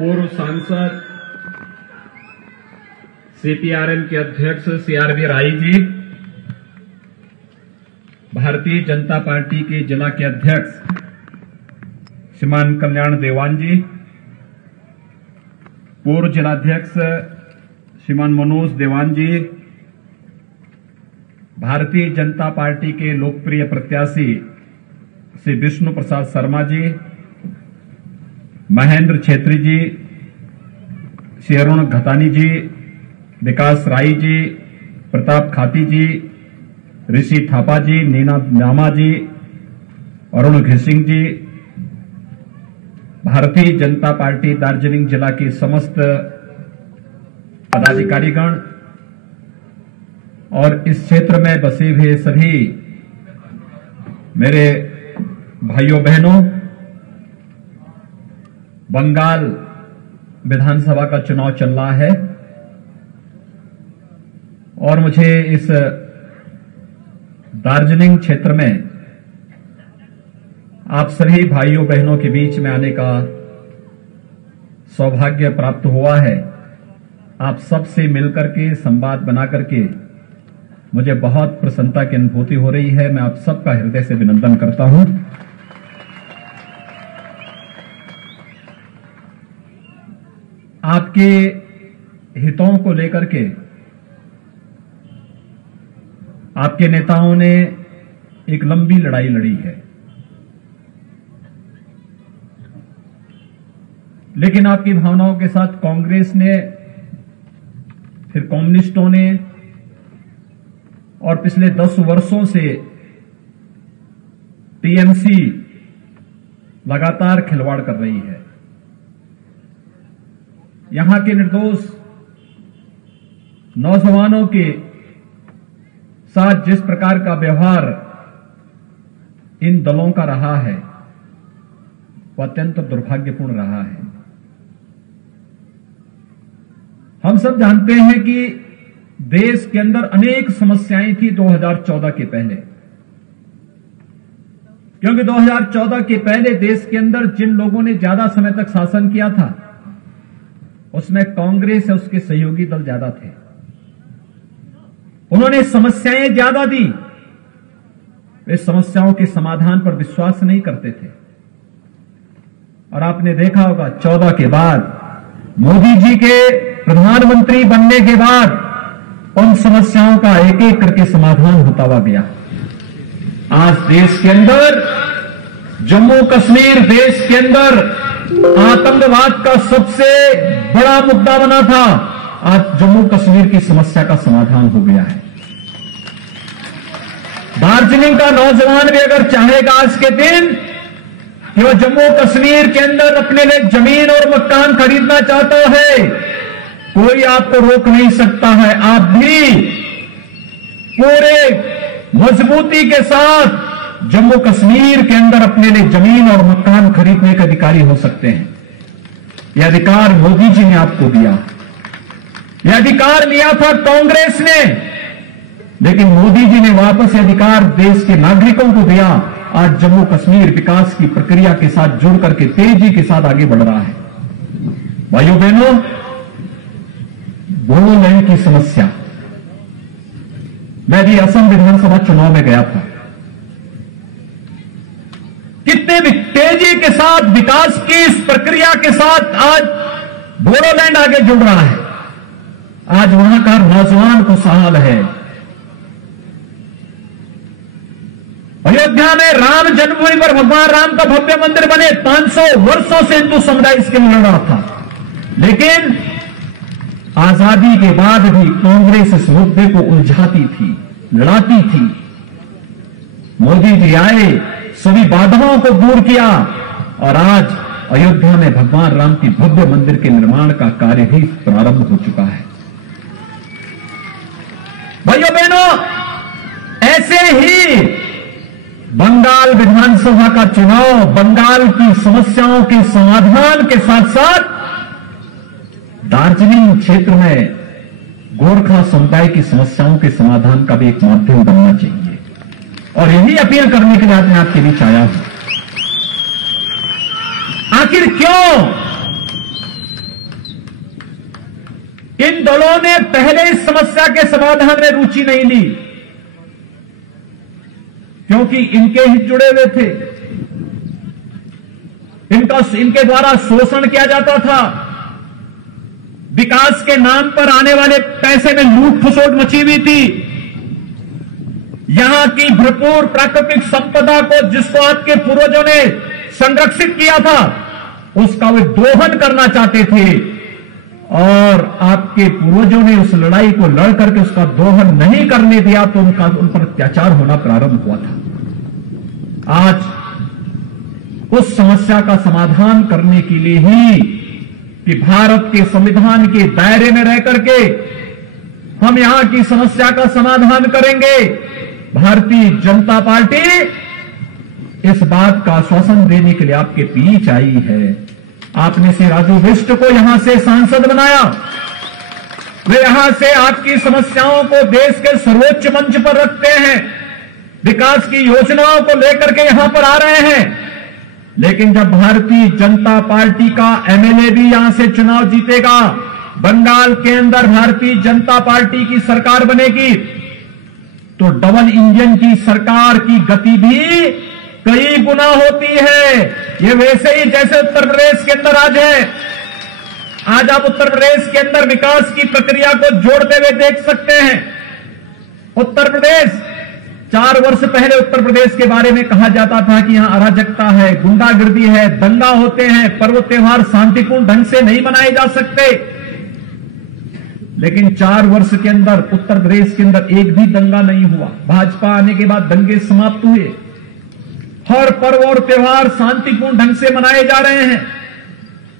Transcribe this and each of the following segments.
पूर्व सांसद सीपीआरएम के अध्यक्ष सीआरबी राय जी, भारतीय जनता पार्टी के जिला के अध्यक्ष श्रीमान कल्याण देवान जी, पूर्व जिलाध्यक्ष श्रीमान मनोज देवान जी, भारतीय जनता पार्टी के लोकप्रिय प्रत्याशी श्री विष्णु प्रसाद शर्मा जी, महेंद्र छेत्री जी, श्री अरुण घतानी जी, विकास राय जी, प्रताप खाती जी, ऋषि थापा जी, नीना नामा जी, अरुण घिसिंग जी, भारतीय जनता पार्टी दार्जिलिंग जिला के समस्त पदाधिकारीगण और इस क्षेत्र में बसे हुए सभी मेरे भाइयों बहनों, बंगाल विधानसभा का चुनाव चल रहा है और मुझे इस दार्जिलिंग क्षेत्र में आप सभी भाइयों बहनों के बीच में आने का सौभाग्य प्राप्त हुआ है। आप सबसे मिलकर के संवाद बना करके मुझे बहुत प्रसन्नता की अनुभूति हो रही है। मैं आप सबका हृदय से अभिनंदन करता हूं। आपके हितों को लेकर के आपके नेताओं ने एक लंबी लड़ाई लड़ी है, लेकिन आपकी भावनाओं के साथ कांग्रेस ने, फिर कम्युनिस्टों ने और पिछले 10 वर्षों से टीएमसी लगातार खिलवाड़ कर रही है। यहां के निर्दोष नौजवानों के साथ जिस प्रकार का व्यवहार इन दलों का रहा है वह अत्यंत दुर्भाग्यपूर्ण रहा है। हम सब जानते हैं कि देश के अंदर अनेक समस्याएं थी 2014 के पहले, क्योंकि 2014 के पहले देश के अंदर जिन लोगों ने ज्यादा समय तक शासन किया था उसमें कांग्रेस या उसके सहयोगी दल ज्यादा थे। उन्होंने समस्याएं ज्यादा दी, वे समस्याओं के समाधान पर विश्वास नहीं करते थे। और आपने देखा होगा 14 के बाद मोदी जी के प्रधानमंत्री बनने के बाद उन समस्याओं का एक एक करके समाधान होता हुआ गया। आज देश के अंदर जम्मू कश्मीर देश के अंदर आतंकवाद का सबसे बड़ा मुद्दा बना था, आज जम्मू कश्मीर की समस्या का समाधान हो गया है। दार्जिलिंग का नौजवान भी अगर चाहेगा आज के दिन कि वह जम्मू कश्मीर के अंदर अपने लिए जमीन और मकान खरीदना चाहता है, कोई आपको रोक नहीं सकता है। आप भी पूरे मजबूती के साथ जम्मू कश्मीर के अंदर अपने लिए जमीन और मकान खरीदने के अधिकारी हो सकते हैं। यह अधिकार मोदी जी ने आपको दिया, यह अधिकार लिया था कांग्रेस ने, लेकिन मोदी जी ने वापस यह अधिकार देश के नागरिकों को दिया। आज जम्मू कश्मीर विकास की प्रक्रिया के साथ जुड़ करके तेजी के साथ आगे बढ़ रहा है। भाइयों बहनों, बोडोलैंड की समस्या, मैं भी असम विधानसभा चुनाव में गया था। कितने भी तेजी के साथ विकास की इस प्रक्रिया के साथ आज बोडोलैंड आगे जुड़ रहा है। आज वहां का नौजवान खुशहाल है। अयोध्या में राम जन्मभूमि पर भगवान राम का भव्य मंदिर बने, 500 वर्षों से हिंदू समुदाय इसके लिए लड़ रहा था, लेकिन आजादी के बाद भी कांग्रेस इस मुद्दे को उलझाती थी, लड़ाती थी। मोदी जी आए, सभी बाधाओं को दूर किया और आज अयोध्या में भगवान राम की भव्य मंदिर के निर्माण का कार्य भी प्रारंभ हो चुका है। भाइयों बहनों, ऐसे ही बंगाल विधानसभा का चुनाव बंगाल की समस्याओं के समाधान के साथ साथ दार्जिलिंग क्षेत्र में गोरखा समुदाय की समस्याओं के समाधान का भी एक माध्यम बनना चाहिए, और यही अपील करने के लिए आज मैं आपके बीच आया हूं। आखिर क्यों इन दलों ने पहले इस समस्या के समाधान में रुचि नहीं ली, क्योंकि इनके हित जुड़े हुए थे, इनके द्वारा शोषण किया जाता था, विकास के नाम पर आने वाले पैसे में लूट खसोट मची हुई थी, यहां की भरपूर प्राकृतिक संपदा को जिसको आपके पूर्वजों ने संरक्षित किया था उसका वे दोहन करना चाहते थे, और आपके पूर्वजों ने उस लड़ाई को लड़ करके उसका दोहन नहीं करने दिया तो उन पर अत्याचार होना प्रारंभ हुआ था। आज उस समस्या का समाधान करने के लिए ही कि भारत के संविधान के दायरे में रह करके हम यहां की समस्या का समाधान करेंगे, भारतीय जनता पार्टी इस बात का आश्वासन देने के लिए आपके बीच आई है। आपने से राजू बिष्ट को यहां से सांसद बनाया, वे यहां से आपकी समस्याओं को देश के सर्वोच्च मंच पर रखते हैं, विकास की योजनाओं को लेकर के यहां पर आ रहे हैं, लेकिन जब भारतीय जनता पार्टी का एमएलए भी यहां से चुनाव जीतेगा, बंगाल के अंदर भारतीय जनता पार्टी की सरकार बनेगी, तो डबल इंजन की सरकार की गति भी कई गुना होती है। ये वैसे ही जैसे उत्तर प्रदेश के अंदर आज है, आज आप उत्तर प्रदेश के अंदर विकास की प्रक्रिया को जोड़ते हुए देख सकते हैं। उत्तर प्रदेश 4 वर्ष पहले उत्तर प्रदेश के बारे में कहा जाता था कि यहां अराजकता है, गुंडागर्दी है, दंगा होते हैं, पर्व त्योहार शांतिपूर्ण ढंग से नहीं मनाए जा सकते, लेकिन 4 वर्ष के अंदर उत्तर प्रदेश के अंदर एक भी दंगा नहीं हुआ। भाजपा आने के बाद दंगे समाप्त हुए, हर पर्व और त्योहार शांतिपूर्ण ढंग से मनाए जा रहे हैं।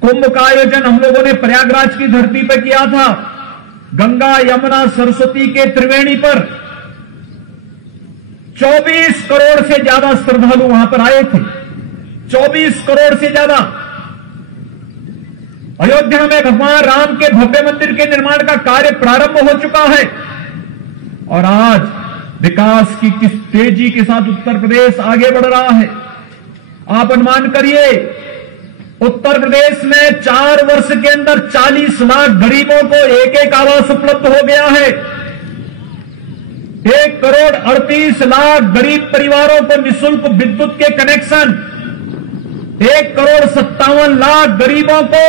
कुंभ का आयोजन हम लोगों ने प्रयागराज की धरती पर किया था, गंगा यमुना सरस्वती के त्रिवेणी पर 24 करोड़ से ज्यादा श्रद्धालु वहां पर आए थे, 24 करोड़ से ज्यादा। अयोध्या में भगवान राम के भव्य मंदिर के निर्माण का कार्य प्रारंभ हो चुका है, और आज विकास की किस तेजी के साथ उत्तर प्रदेश आगे बढ़ रहा है। आप अनुमान करिए, उत्तर प्रदेश में 4 वर्ष के अंदर 40 लाख गरीबों को एक आवास उपलब्ध हो गया है। 1 करोड़ 38 लाख गरीब परिवारों को निःशुल्क विद्युत के कनेक्शन, 1 करोड़ 57 लाख गरीबों को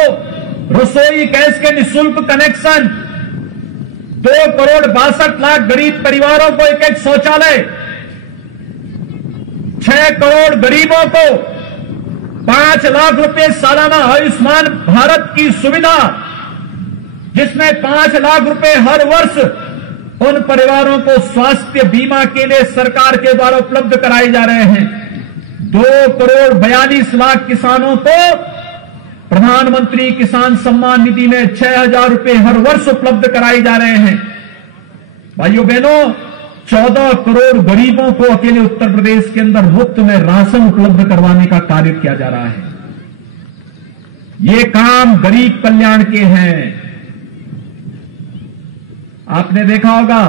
रसोई गैस के निःशुल्क कनेक्शन, 2 करोड़ 62 लाख गरीब परिवारों को एक शौचालय, 6 करोड़ गरीबों को 5 लाख रुपए सालाना आयुष्मान भारत की सुविधा, जिसमें 5 लाख रुपए हर वर्ष उन परिवारों को स्वास्थ्य बीमा के लिए सरकार के द्वारा उपलब्ध कराए जा रहे हैं। 2 करोड़ 42 लाख किसानों को प्रधानमंत्री किसान सम्मान निधि में 6,000 रुपए हर वर्ष उपलब्ध कराए जा रहे हैं। भाइयों बहनों, 14 करोड़ गरीबों को अकेले उत्तर प्रदेश के अंदर मुफ्त में राशन उपलब्ध करवाने का कार्य किया जा रहा है। ये काम गरीब कल्याण के हैं। आपने देखा होगा,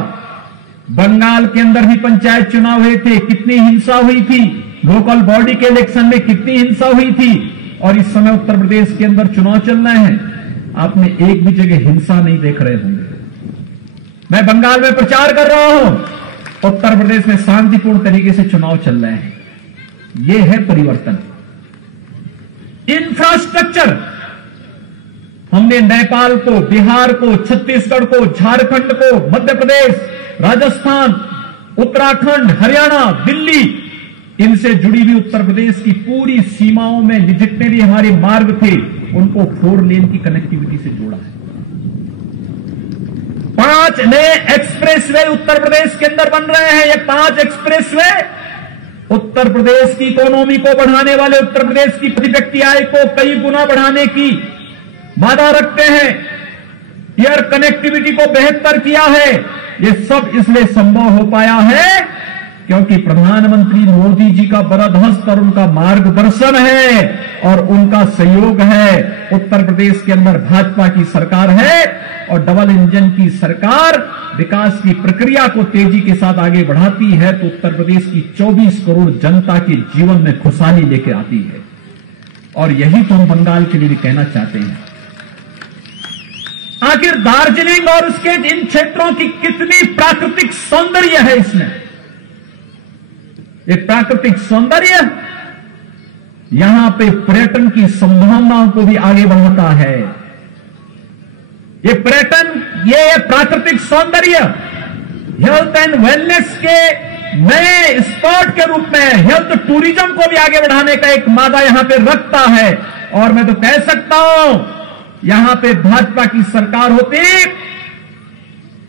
बंगाल के अंदर भी पंचायत चुनाव हुए थे, कितनी हिंसा हुई थी, लोकल बॉडी के इलेक्शन में कितनी हिंसा हुई थी, और इस समय उत्तर प्रदेश के अंदर चुनाव चल रहे हैं, आपने एक भी जगह हिंसा नहीं देख रहे होंगे। मैं बंगाल में प्रचार कर रहा हूं, उत्तर प्रदेश में शांतिपूर्ण तरीके से चुनाव चल रहे हैं। यह है परिवर्तन। इंफ्रास्ट्रक्चर, हमने नेपाल को, बिहार को, छत्तीसगढ़ को, झारखंड को, मध्य प्रदेश, राजस्थान, उत्तराखंड, हरियाणा, दिल्ली, इनसे जुड़ी हुई उत्तर प्रदेश की पूरी सीमाओं में जितने भी हमारे मार्ग थे उनको 4 लेन की कनेक्टिविटी से जोड़ा है। 5 नए एक्सप्रेसवे उत्तर प्रदेश के अंदर बन रहे हैं। ये 5 एक्सप्रेसवे उत्तर प्रदेश की इकोनॉमी को बढ़ाने वाले, उत्तर प्रदेश की प्रति व्यक्ति आय को कई गुना बढ़ाने की वादा रखते हैं। एयर कनेक्टिविटी को बेहतर किया है। ये सब इसलिए संभव हो पाया है क्योंकि प्रधानमंत्री मोदी जी का बरदहस्त और उनका मार्गदर्शन है और उनका सहयोग है। उत्तर प्रदेश के अंदर भाजपा की सरकार है और डबल इंजन की सरकार विकास की प्रक्रिया को तेजी के साथ आगे बढ़ाती है, तो उत्तर प्रदेश की 24 करोड़ जनता के जीवन में खुशहाली लेकर आती है। और यही तो हम बंगाल के लिए भी कहना चाहते हैं। आखिर दार्जिलिंग और उसके इन क्षेत्रों की कितनी प्राकृतिक सौंदर्य है इसमें। एक प्राकृतिक सौंदर्य यहां पे पर्यटन की संभावनाओं को भी आगे बढ़ाता है। ये पर्यटन, ये प्राकृतिक सौंदर्य हेल्थ एंड वेलनेस के नए स्पॉट के रूप में हेल्थ टूरिज्म को भी आगे बढ़ाने का एक मादा यहां पे रखता है। और मैं तो कह सकता हूं, यहां पे भाजपा की सरकार होती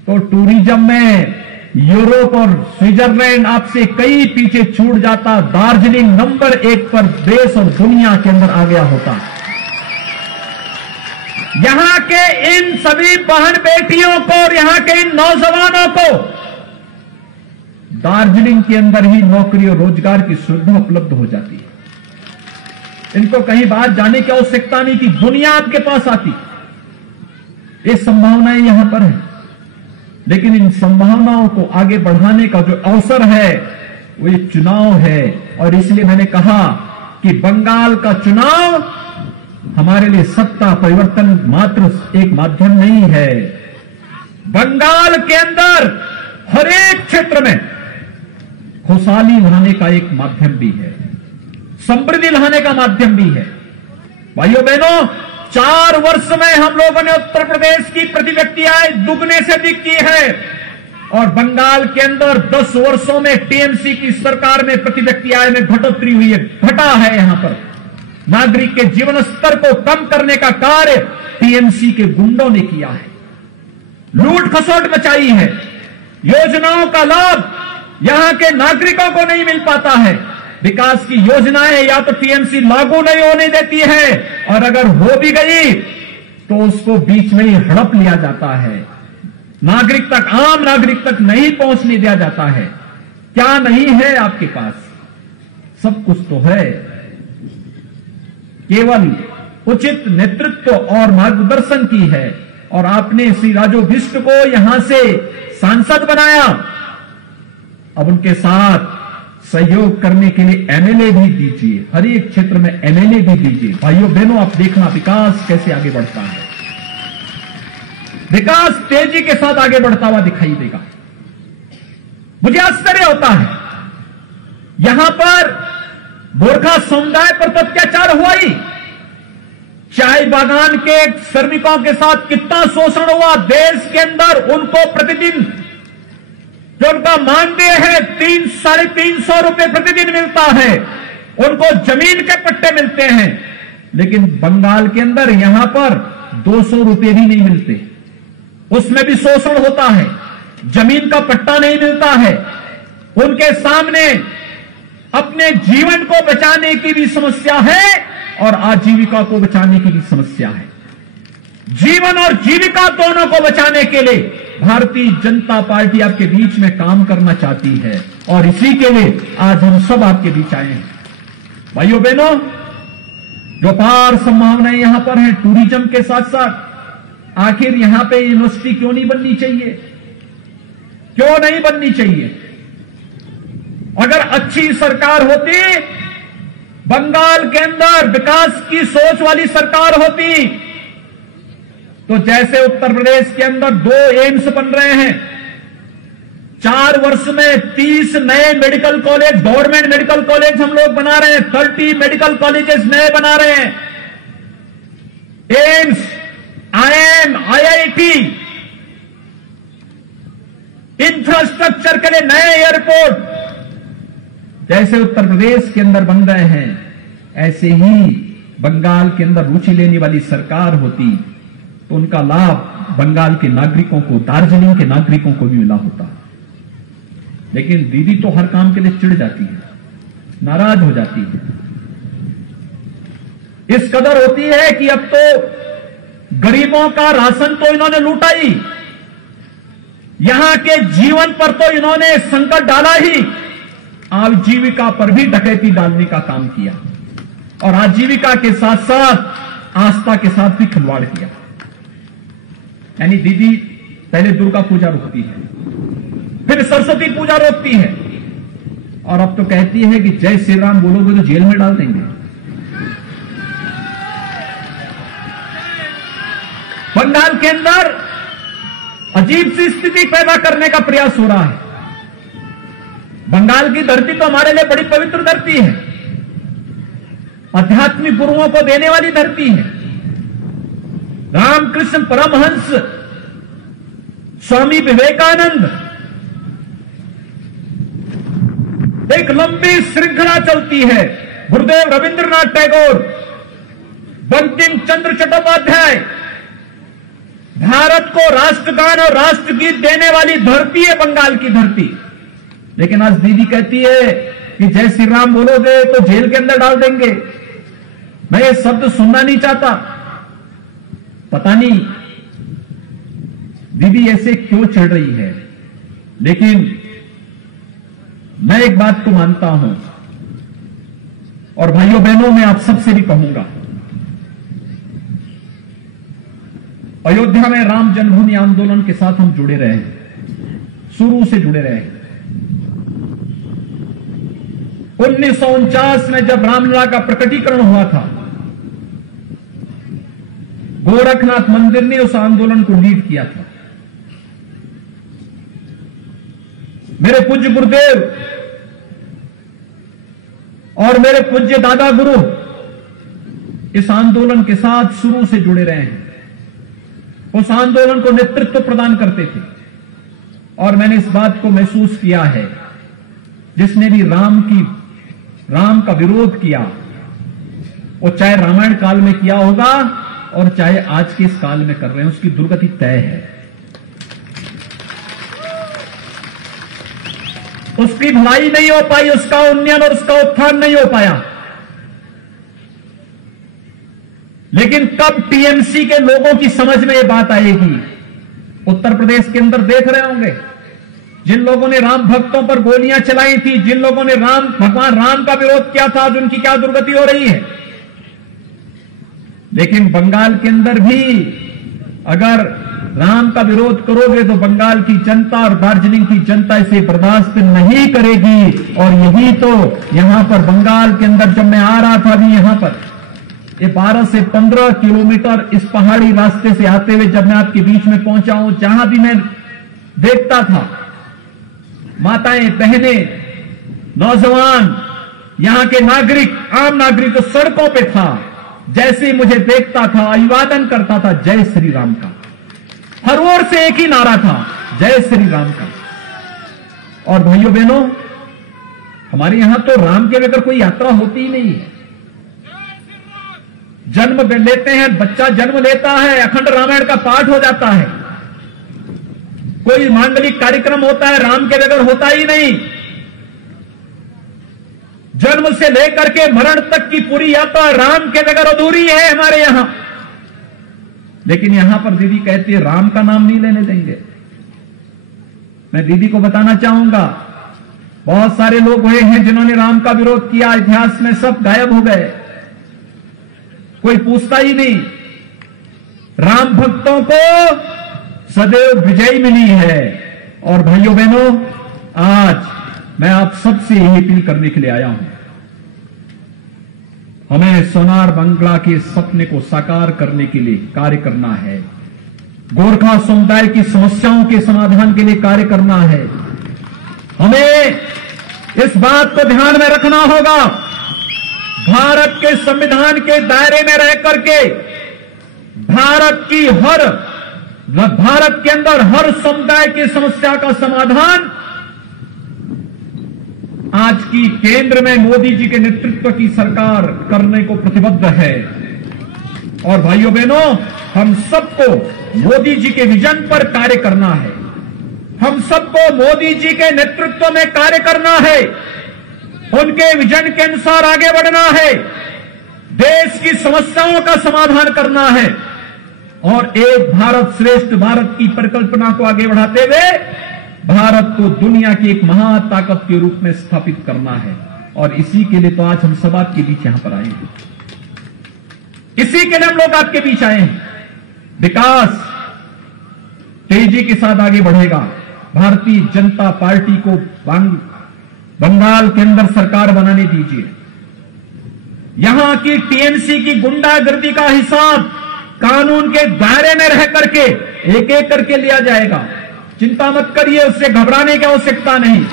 तो टूरिज्म में यूरोप और स्विट्जरलैंड आपसे कई पीछे छूट जाता। दार्जिलिंग नंबर 1 पर देश और दुनिया के अंदर आ गया होता। यहां के इन सभी बहन बेटियों को और यहां के इन नौजवानों को दार्जिलिंग के अंदर ही नौकरी और रोजगार की सुविधा उपलब्ध हो जाती है। इनको कहीं बाहर जाने की आवश्यकता नहीं कि दुनिया आपके पास आती। ये संभावनाएं यहां पर है, लेकिन इन संभावनाओं को आगे बढ़ाने का जो अवसर है वो ये चुनाव है। और इसलिए मैंने कहा कि बंगाल का चुनाव हमारे लिए सत्ता परिवर्तन मात्र एक माध्यम नहीं है। बंगाल के अंदर हर एक क्षेत्र में खुशहाली लाने का एक माध्यम भी है, समृद्धि लाने का माध्यम भी है। भाइयों बहनों, 4 वर्ष में हम लोगों ने उत्तर प्रदेश की प्रति व्यक्ति आय दुगने से अधिक की है और बंगाल के अंदर 10 वर्षों में टीएमसी की सरकार में प्रति व्यक्ति आय में बढ़ोतरी हुई है, घटा है। यहां पर नागरिक के जीवन स्तर को कम करने का कार्य टीएमसी के गुंडों ने किया है, लूट खसोट मचाई है। योजनाओं का लाभ यहां के नागरिकों को नहीं मिल पाता है। विकास की योजनाएं या तो टीएमसी लागू नहीं होने देती है और अगर हो भी गई तो उसको बीच में ही हड़प लिया जाता है, नागरिक तक, आम नागरिक तक नहीं पहुंचने दिया जाता है। क्या नहीं है आपके पास? सब कुछ तो है, केवल उचित नेतृत्व और मार्गदर्शन की है। और आपने श्री राजू बिष्ट को यहां से सांसद बनाया, अब उनके साथ सहयोग करने के लिए एमएलए भी दीजिए, हर एक क्षेत्र में एमएलए भी दीजिए। भाइयों बहनों, आप देखना विकास कैसे आगे बढ़ता है। विकास तेजी के साथ आगे बढ़ता हुआ दिखाई देगा। मुझे आश्चर्य होता है, यहां पर गोरखा समुदाय पर तो अत्याचार हुआ ही, चाय बागान के श्रमिकों के साथ कितना शोषण हुआ। देश के अंदर उनको प्रतिदिन जो उनका मानदेय है 300-350 रुपए प्रतिदिन मिलता है, उनको जमीन के पट्टे मिलते हैं। लेकिन बंगाल के अंदर यहां पर 200 रुपए भी नहीं मिलते, उसमें भी शोषण होता है, जमीन का पट्टा नहीं मिलता है। उनके सामने अपने जीवन को बचाने की भी समस्या है और आजीविका को बचाने की भी समस्या है। जीवन और जीविका दोनों को बचाने के लिए भारतीय जनता पार्टी आपके बीच में काम करना चाहती है और इसी के लिए आज हम सब आपके बीच आए हैं। भाइयों बहनों, जो अपार संभावनाएं यहां पर हैं टूरिज्म के साथ साथ, आखिर यहां पे यूनिवर्सिटी क्यों नहीं बननी चाहिए? क्यों नहीं बननी चाहिए? अगर अच्छी सरकार होती, बंगाल के अंदर विकास की सोच वाली सरकार होती, तो जैसे उत्तर प्रदेश के अंदर 2 एम्स बन रहे हैं, 4 वर्ष में 30 नए medical college, government medical college हम लोग बना रहे हैं, 30 मेडिकल कॉलेजेस नए बना रहे हैं। एम्स, आईएम, आईआईटी, इंफ्रास्ट्रक्चर के लिए नए एयरपोर्ट जैसे उत्तर प्रदेश के अंदर बन रहे हैं, ऐसे ही बंगाल के अंदर रुचि लेने वाली सरकार होती तो उनका लाभ बंगाल के नागरिकों को, दार्जिलिंग के नागरिकों को भी मिला होता। लेकिन दीदी तो हर काम के लिए चिढ़ जाती है, नाराज हो जाती है, इस कदर होती है कि अब तो गरीबों का राशन तो इन्होंने लूटा ही, यहां के जीवन पर तो इन्होंने संकट डाला ही, आजीविका पर भी डकैती डालने का काम किया और आजीविका के साथ साथ आस्था के साथ भी खिलवाड़ किया। यानी दीदी पहले दुर्गा पूजा रोकती है, फिर सरस्वती पूजा रोकती है और अब तो कहती है कि जय श्री राम बोलोगे तो जेल में डाल देंगे। बंगाल के अंदर अजीब सी स्थिति पैदा करने का प्रयास हो रहा है। बंगाल की धरती तो हमारे लिए बड़ी पवित्र धरती है, आध्यात्मिक गुरुओं को देने वाली धरती है। रामकृष्ण परमहंस, स्वामी विवेकानंद, एक लंबी श्रृंखला चलती है। गुरुदेव रविंद्रनाथ टैगोर, बंकिम चंद्र चट्टोपाध्याय, भारत को राष्ट्रगान और राष्ट्रगीत देने वाली धरती है बंगाल की धरती। लेकिन आज दीदी कहती है कि जय श्री राम बोलोगे तो जेल के अंदर डाल देंगे। मैं ये शब्द सुनना नहीं चाहता। पता नहीं दीदी ऐसे क्यों चढ़ रही है, लेकिन मैं एक बात को मानता हूं और भाइयों बहनों मैं आप सबसे भी कहूंगा, अयोध्या में राम जन्मभूमि आंदोलन के साथ हम जुड़े रहे, शुरू से जुड़े रहे। 1949 में जब रामलला का प्रकटीकरण हुआ था, गोरखनाथ मंदिर ने उस आंदोलन को लीड किया था। मेरे पूज्य गुरुदेव और मेरे पूज्य दादा गुरु इस आंदोलन के साथ शुरू से जुड़े रहे हैं, उस आंदोलन को नेतृत्व प्रदान करते थे। और मैंने इस बात को महसूस किया है, जिसने भी राम का विरोध किया, वो चाहे रामायण काल में किया होगा और चाहे आज के इस काल में कर रहे हैं, उसकी दुर्गति तय है। उसकी भलाई नहीं हो पाई, उसका उन्नयन और उसका उत्थान नहीं हो पाया। लेकिन कब टीएमसी के लोगों की समझ में यह बात आएगी? उत्तर प्रदेश के अंदर देख रहे होंगे, जिन लोगों ने राम भक्तों पर गोलियां चलाई थी, जिन लोगों ने भगवान राम का विरोध किया था, आज उनकी क्या दुर्गति हो रही है। लेकिन बंगाल के अंदर भी अगर राम का विरोध करोगे तो बंगाल की जनता और दार्जिलिंग की जनता इसे बर्दाश्त नहीं करेगी। और यही तो यहां पर बंगाल के अंदर जब मैं आ रहा था अभी यहां पर, ये 12 से 15 किलोमीटर इस पहाड़ी रास्ते से आते हुए जब मैं आपके बीच में पहुंचा हूं, जहां भी मैं देखता था माताएं, बहनें, नौजवान, यहां के नागरिक, आम नागरिक तो सड़कों पे था, जैसे ही मुझे देखता था अभिवादन करता था जय श्री राम का। हर ओर से एक ही नारा था, जय श्री राम का। और भाइयों बहनों, हमारे यहां तो राम के बगैर कोई यात्रा होती ही नहीं है। जन्म लेते हैं, बच्चा जन्म लेता है, अखंड रामायण का पाठ हो जाता है। कोई मांगलिक कार्यक्रम होता है, राम के बगैर होता ही नहीं। जन्म से लेकर के मरण तक की पूरी यात्रा राम के बगैर अधूरी है हमारे यहां। लेकिन यहां पर दीदी कहती है राम का नाम नहीं लेने देंगे। मैं दीदी को बताना चाहूंगा, बहुत सारे लोग हुए हैं जिन्होंने राम का विरोध किया, इतिहास में सब गायब हो गए, कोई पूछता ही नहीं। राम भक्तों को सदैव विजय मिली है। और भाइयों बहनों, आज मैं आप सबसे यही अपील करने के लिए आया हूं, हमें सोनार बंगला के सपने को साकार करने के लिए कार्य करना है। गोरखा समुदाय की समस्याओं के समाधान के लिए कार्य करना है। हमें इस बात को ध्यान में रखना होगा, भारत के संविधान के दायरे में रह करके भारत के अंदर हर समुदाय की समस्या का समाधान आज की केंद्र में मोदी जी के नेतृत्व की सरकार करने को प्रतिबद्ध है। और भाइयों बहनों, हम सबको मोदी जी के विजन पर कार्य करना है। हम सबको मोदी जी के नेतृत्व में कार्य करना है, उनके विजन के अनुसार आगे बढ़ना है, देश की समस्याओं का समाधान करना है और एक भारत श्रेष्ठ भारत की परिकल्पना को आगे बढ़ाते हुए भारत को दुनिया की एक महाताकत के रूप में स्थापित करना है। और इसी के लिए तो आज हम सब आपके बीच यहां पर आए हैं, इसी के लिए हम लोग आपके बीच आए हैं। विकास तेजी के साथ आगे बढ़ेगा। भारतीय जनता पार्टी को बंगाल के अंदर सरकार बनाने दीजिए। यहां की टीएमसी की गुंडागर्दी का हिसाब कानून के दायरे में रह करके एक एक करके लिया जाएगा। चिंता मत करिए, उससे घबराने की आवश्यकता नहीं,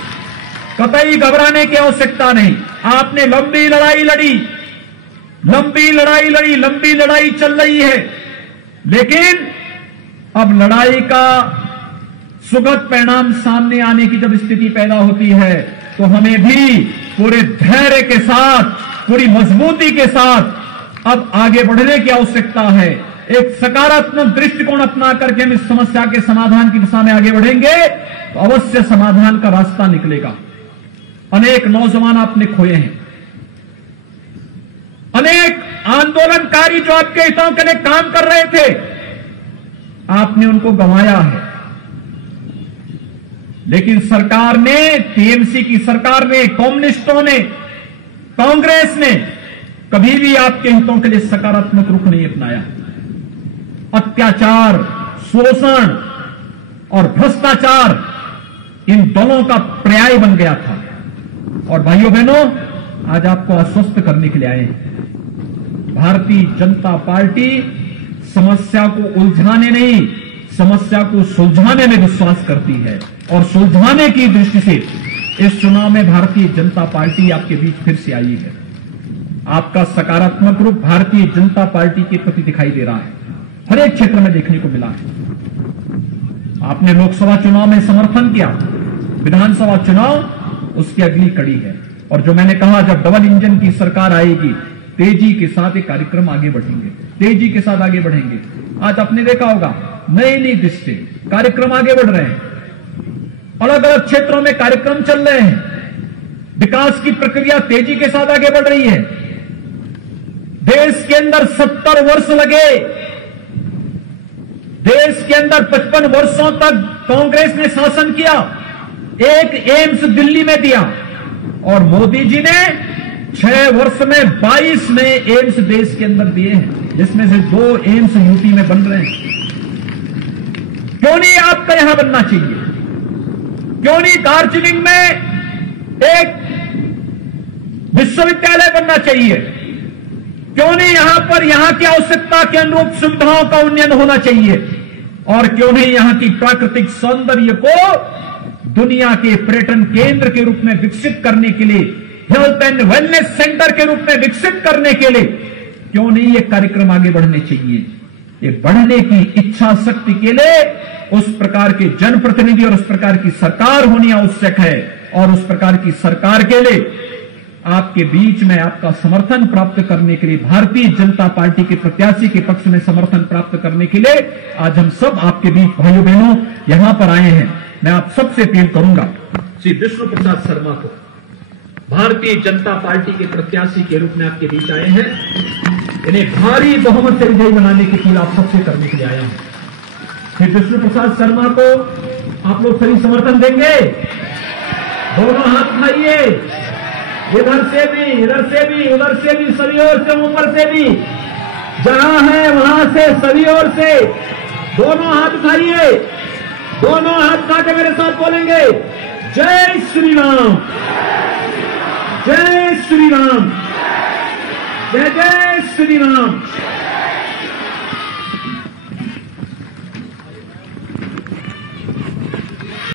कतई घबराने की आवश्यकता नहीं। आपने लंबी लड़ाई लड़ी, लंबी लड़ाई लड़ी, लंबी लड़ाई चल रही है, लेकिन अब लड़ाई का सुखद परिणाम सामने आने की जब स्थिति पैदा होती है तो हमें भी पूरे धैर्य के साथ, पूरी मजबूती के साथ अब आगे बढ़ने की आवश्यकता है। एक सकारात्मक दृष्टिकोण अपना करके हम इस समस्या के समाधान की दिशा में आगे बढ़ेंगे तो अवश्य समाधान का रास्ता निकलेगा। अनेक नौजवान आपने खोए हैं, अनेक आंदोलनकारी जो आपके हितों के लिए काम कर रहे थे, आपने उनको गंवाया है। लेकिन सरकार ने, टीएमसी की सरकार ने, कम्युनिस्टों ने, कांग्रेस ने कभी भी आपके हितों के लिए सकारात्मक रुख नहीं अपनाया। अत्याचार, शोषण और भ्रष्टाचार इन दोनों का पर्याय बन गया था। और भाइयों बहनों, आज आपको आश्वस्त करने के लिए आए हैं। भारतीय जनता पार्टी समस्या को उलझाने नहीं, समस्या को सुलझाने में विश्वास करती है। और सुलझाने की दृष्टि से इस चुनाव में भारतीय जनता पार्टी आपके बीच फिर से आई है। आपका सकारात्मक रूप भारतीय जनता पार्टी के प्रति दिखाई दे रहा है, हर एक क्षेत्र में देखने को मिला है। आपने लोकसभा चुनाव में समर्थन किया, विधानसभा चुनाव उसकी अगली कड़ी है। और जो मैंने कहा, जब डबल इंजन की सरकार आएगी, तेजी के साथ एक कार्यक्रम आगे बढ़ेंगे, तेजी के साथ आगे बढ़ेंगे। आज आपने देखा होगा, नई नई दृष्टि कार्यक्रम आगे बढ़ रहे हैं, अलग अलग क्षेत्रों में कार्यक्रम चल रहे हैं, विकास की प्रक्रिया तेजी के साथ आगे बढ़ रही है। देश के अंदर 70 वर्ष लगे, देश के अंदर 55 वर्षों तक कांग्रेस ने शासन किया, एक एम्स दिल्ली में दिया, और मोदी जी ने 6 वर्ष में 22 नए एम्स देश के अंदर दिए हैं, जिसमें से 2 एम्स यूपी में बन रहे हैं। क्यों नहीं आपका यहां बनना चाहिए? क्यों नहीं दार्जिलिंग में एक विश्वविद्यालय बनना चाहिए? क्यों नहीं यहां पर यहां की आवश्यकता के अनुरूप सुविधाओं का उन्नयन होना चाहिए? और क्यों नहीं यहां की प्राकृतिक सौंदर्य को दुनिया के पर्यटन केंद्र के रूप में विकसित करने के लिए, हेल्थ एंड वेलनेस सेंटर के रूप में विकसित करने के लिए क्यों नहीं ये कार्यक्रम आगे बढ़ने चाहिए? ये बढ़ने की इच्छा शक्ति के लिए उस प्रकार के जनप्रतिनिधि और उस प्रकार की सरकार होनी आवश्यक है। और उस प्रकार की सरकार के लिए आपके बीच में आपका समर्थन प्राप्त करने के लिए, भारतीय जनता पार्टी के प्रत्याशी के पक्ष में समर्थन प्राप्त करने के लिए आज हम सब आपके बीच भाइयों बहनों यहां पर आए हैं। मैं आप सबसे अपील करूंगा, श्री विष्णु प्रसाद शर्मा को भारतीय जनता पार्टी के प्रत्याशी के रूप में आपके बीच आए हैं, इन्हें भारी बहुमत से विजयी बनाने की अपील आप सबसे करने के लिए आया हूं। श्री विष्णु प्रसाद शर्मा को आप लोग सही समर्थन देंगे? दोनों हाथ उठाइए, इधर से भी, इधर से भी, उधर से भी, सभी ओर से, ऊपर से भी, जहां है वहां से, सभी ओर से दोनों हाथ उठाइए। दोनों हाथ उठा के मेरे साथ बोलेंगे, जय श्री राम, जय श्री राम, जय जय श्री राम।